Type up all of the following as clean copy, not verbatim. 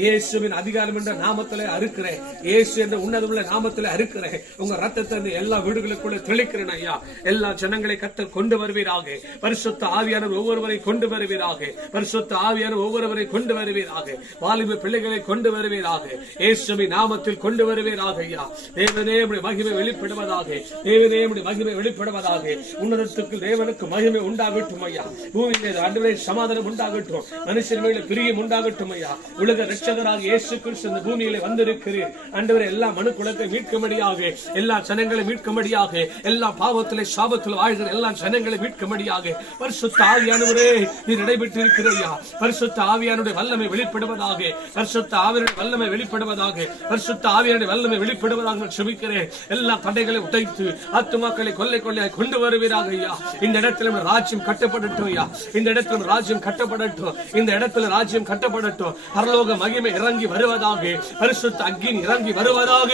இயேசுவின் அதிகாரம் என்ற நாமத்திலே அறுக்கிறேன். இயேசு என்ற உன்னதமுள்ள நாமத்திலே அறுக்கிறேன். உங்க ரத்தத்தை எல்லா வீடுகளுக்குள்ள தெளிக்கிறேன் ஐயா. எல்லா ஜனங்களை கர்த்தர் கொண்டு வருவீராக. பரிசுத்த ஆவியானவர் ஒவ்வொருவரை கொண்டு வருவீராக. பரிசுத்த ஆவியானவர் ஒவ்வொருவரை கொண்டு வருவீராக. வாலிப பிள்ளைகளை கொண்டு வருவீராக. இயேசுவின் நாமத்தில் கொண்டு வருவீராக ஐயா. தேவனே உம்முடைய மகிமை வெளிப்படுவதாக. தேவனே உம்முடைய மகிமை வெளிப்படுவதாக. உன்னதத்துக்கு தேவனுக்கு மகிமை உண்டாகட்டும் ஐயா. பூமியிலே ஆண்டவரே சமாதானம் உண்டாகட்டும். மனுஷன் மேல பிரியம் உண்டாகட்டும் ஐயா. உலக இரட்சகராக இயேசு கிறிஸ்து இந்த பூமியிலே வந்திருக்கிறேன் ஆண்டவரே. எல்லா மனு குலத்தை மீட்கும்படியாக, எல்லா ஜனங்களை மீட்கும்படியாக, எல்லா பாவத்திலே சாபத்தில் வாழ்கிற எல்லா ஜனங்களை மீட்கும்படியாக பரிசுத்த ஆவியானவரே நீர் நடைபெற்றிருக்கிறையா. பரிசுத்த ஆவியானுடைய வல்லமை வெளிப்படுவதாக. பரிசுத்த ஆவியானுடைய வல்லமை வெளிப்படுவதாக. பரிசுத்த ஆவியானுடைய வல்லமை வெளிப்படுவதாக செபிக்கிறேன். எல்லா தடைகளை உடைத்து ஆத்துமாக்களை கொள்ளை கொள்ளையாய் கொண்டு வருவீராக ஐயா. இந்த இடத்துல ராஜ்யம் கட்டப்படட்டும் ஐயா. இந்த இடத்துல ராஜ்யம் கட்டப்படட்டும். இந்த இடத்துல ராஜ்யம் கட்டப்படட்டும். பரலோக மகிமை இறங்கி வருவதாக. பரிசுத்த அக்கினி இறங்கி வருவதாக.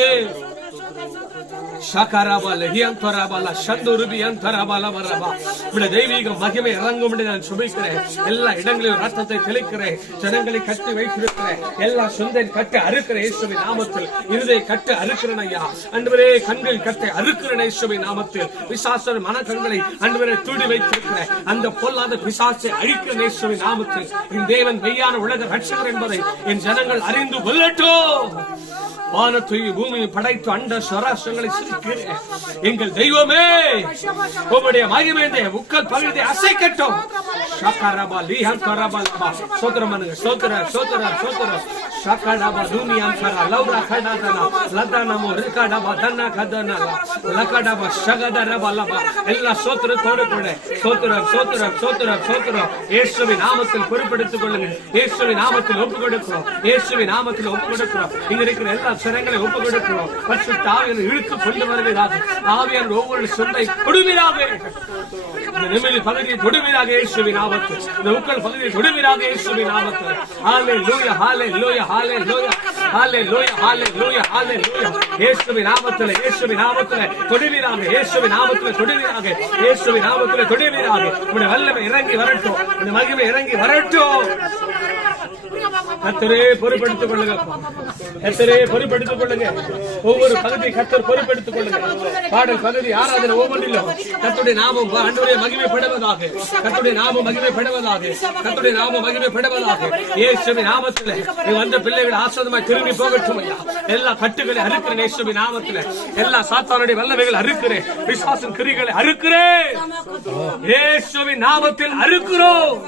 தெய்வீக மகிமை இறங்கும் நான் சுபிக்கிறேன். எல்லா இடங்களிலும் ரத்தத்தை தெளிக்கிறேன். ஜனங்களை கட்டி வைத்திருக்கிறேன். எல்லா சொந்த கட்டு அறுக்கிறேன் இயேசுவின் நாமத்தில். இருதை கட்டு அறுக்கிறேன் ஐயா. அன்றுவரே கண்கள் கட்டை அறுக்கிறேன் இயேசுவின் நாமத்தில். பிசாசு மனக்கண்களை அன்றுவரை தூடி வைத்திருக்கிறேன். அந்த பொல்லாத பிசாசை அழிக்கிறேன் இயேசுவின் நாமத்தில். என் தேவன் மெய்யான உலக ரட்சகர் என்பதை என் ஜனங்கள் அறிந்து கொள்ளட்டும். வானத்தையும் பூமியை படைத்து அண்ட சராசரங்களை சிரிக்கிறேன். எங்கள் தெய்வமே உம்முடைய மகிமை உக்கல் பகுதியை அசைக்கட்டும். சோத்திரம் பண்ணுங்க. சோத்திரம் சோத்திரம் சோத்திரம். ஷாக்காடாபா துனியான் சரா லௌரா கடாதனா லதானமோ ரிகாடாபா தன்னா கதனா லகாடாபா ஷகதரபா லபா எல்லா சோத்திரத்தோடு கூட சோத்திரம் சோத்திரம் சோத்திரம் சோத்திரம். இயேசுவின் நாமத்தில் பொறுப்பெடுத்துக் கொள்ளுங்க. இயேசுவின் நாமத்தில் ஒப்புக் கொடுக்கிறோம். இயேசுவின் நாமத்தில் ஒப்புக் கொடுக்கிறோம். இங்க இருக்கிற எல்லா சிரங்களை ஒப்புக் கொடுக்கிறோம். பரிசுத்த ஆவியானவர் இழுத்து கொண்டு வருவீராக. ஆவியானவர் ஒவ்வொரு சொல்லை கொடுவீராக. இந்த நிமிட பகுதியை தொடுவீராக இயேசுவின் நாமத்தில். இந்த உக்கல் பகுதியை தொடுவீராக இயேசுவின் நாமத்தில். ஹalleluya ஹalleluya ஹalleluya ஹalleluya ஹalleluya ஹalleluya. இயேசுவின் நாமத்தில் இயேசுவின் நாமத்தில் தொடுவீராக. இயேசுவின் நாமத்தில் தொடுவீராக. இயேசுவின் நாமத்தில் தொடுவீராக. உம்முடைய வல்லமை இறங்கி வரட்டும். உம்முடைய மகிமை இறங்கி வரட்டும். கர்த்தரே பொறுப்பெடுத்துக் கொள்ளுங்க. கர்த்தரே பொறுப்பெடுத்துக் கொள்ளுங்க. ஒவ்வொரு பகுதியை கர்த்தர் பொறுப்பெடுத்துக் கொள்ளுங்க. பாடல் பகுதி ஆராதனை ஒவ்வொன்றிலும் கர்த்தருடைய நாமம் ஆண்டவரே மகிமைப்படுவதாக. கர்த்தருடைய நாமம் மகிமைப்படுவதாக. கர்த்தருடைய நாமம் மகிமைப்படுவதாக. இயேசுவின் நாமத்திலே வந்த பிள்ளைகள் ஆசீர்வாதமாய் திரும்பி போகட்டும் ஐயா. எல்லா கட்டுகளை அறுக்கிறேன் இயேசுவின் நாமத்திலே. எல்லா சாத்தானுடைய வல்லமைகள் அறுக்கிறேன். பிசாசின் கிரிகளை அறுக்கிறேன் இயேசுவின் நாமத்தில் அறுக்கிறோம்.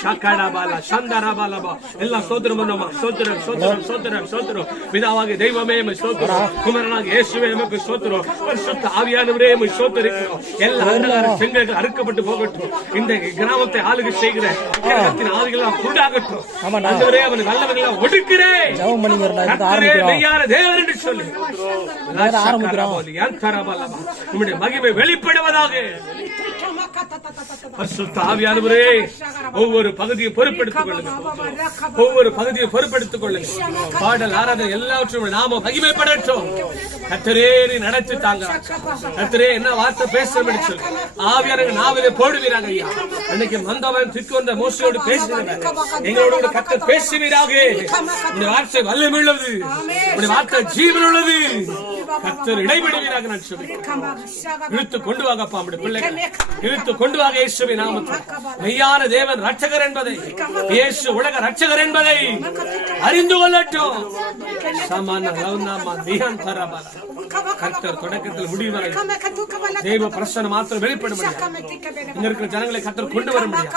ஷகடபாலா சந்தரபாலபா எல்லா சோத்திரம் பண்ணுமா. சோத்திரம் சோத்திரம் சோத்திரம் சோத்திரம். பிதாவாகிய தெய்வமே உம்மை ஸ்தோத்திரம். குமாரனாகிய இயேசுவே உமக்கு ஸ்தோத்திரம். பரிசுத்த ஆவியானவரே உம்மை ஸ்தோத்திரிக்கிறோம். எல்லா அந்தகார செங்கல்கள் அறுக்கப்பட்டு போகட்டும். இந்த கிராமத்தை ஆளுகை செய்கிற கிரகத்தின் ஆவிகள் உண்டாகட்டும். ஆண்டவரே அவன் வல்லமைகளை ஒடுக்கிறேன். மெய்யான தேவன் என்று சொல்லி உம்முடைய மகிமை வெளிப்படுவதாக. பரிசுத்த ஆவியானவரே ஒவ்வொரு பகுதியை பொறுப்பெடுத்துக் கொள்ளுங்க. ஒவ்வொரு பகுதியை பொறுப்பெடுத்துக் கொள்ளுங்க. பாடல் ஆராதனை எல்லாவற்றும் நாம மகிமைப்படட்டும். கர்த்தரே நடத்தி தாங்க. கர்த்தரே என்ன வார்த்தை பேசணும் சொல்லி ஆவியானவர் நாவிலே போடுவீராக ஐயா. அன்னைக்கு மந்தவன் திக்கு வந்த மோசையோடு பேசுகிறாங்க. எங்களோட கர்த்தர் பேசுவீராக. இந்த வார்த்தை வல்லமை உள்ளது. இந்த வார்த்தை ஜீவன் உள்ளது. கர்த்தர் இடைவிடுவீராக நான் சொல்லுகிறேன். இழுத்து கொண்டு வாங்கப்பா பிள்ளைகள். இழுத்து கொண்டு வாங்க இயேசுவின் நாமத்தில். மெய்யான தேவன் ரட்சகர் என்பதை, இயேசு உலக ரட்சகர் என்பதை அறிந்து கொள்ளட்டும். கர்த்தர் தொடக்கத்தில் முடிவு வரை தேவ பிரசன்னம் மாத்திரம் வெளிப்பட முடியும். இங்க இருக்கிற ஜனங்களை கர்த்தர் கொண்டு வர முடியும்.